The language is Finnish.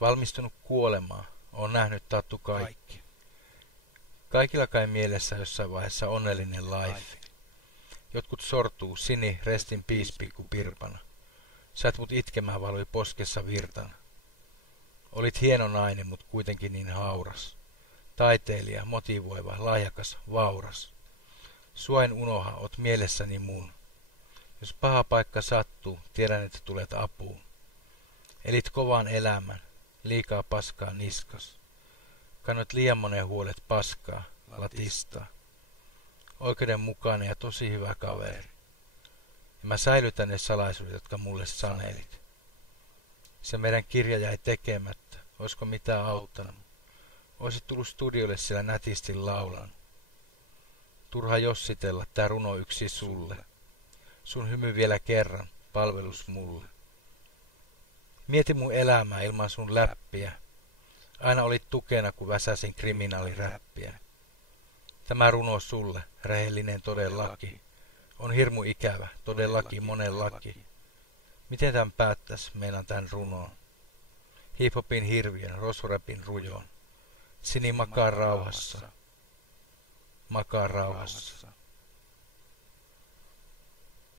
Valmistunut kuolemaan, on nähnyt tattu kaikki. Kaikilla kai mielessä jossain vaiheessa onnellinen life. Jotkut sortuu, Sini, rest in peace, pikku Pirpana. Sait mut itkemään, valui poskessa virtana. Olit hieno nainen, mut kuitenkin niin hauras. Taiteilija, motivoiva, lahjakas, vauras. Sua en unoha, ot mielessäni mun. Jos paha paikka sattuu, tiedän, että tulet apuun. Elit kovan elämän, liikaa paskaa niskas. Kannoit liian monen huolet paskaa, latistaa. Oikeudenmukainen ja tosi hyvä kaveri. Ja mä säilytän ne salaisuudet, jotka mulle sanelit. Se meidän kirja jäi tekemättä, oisko mitään auttanut. Oisit tullut studiolle siellä nätisti laulan. Turha jossitella, tää runo yksi sulle. Sun hymy vielä kerran, palvelus mulle. Mieti mun elämää ilman sun läppiä. Aina olit tukena, kun väsäsin kriminaaliräppiä. Tämä runo sulle, rehellinen todellakin, on hirmu ikävä, todellakin monen laki. Miten tän päättäis, meinaan tän runoon? Hiphopin hirviön, rosvorapin rujoon. Sini makaa rauhassa. Makaa rauhassa.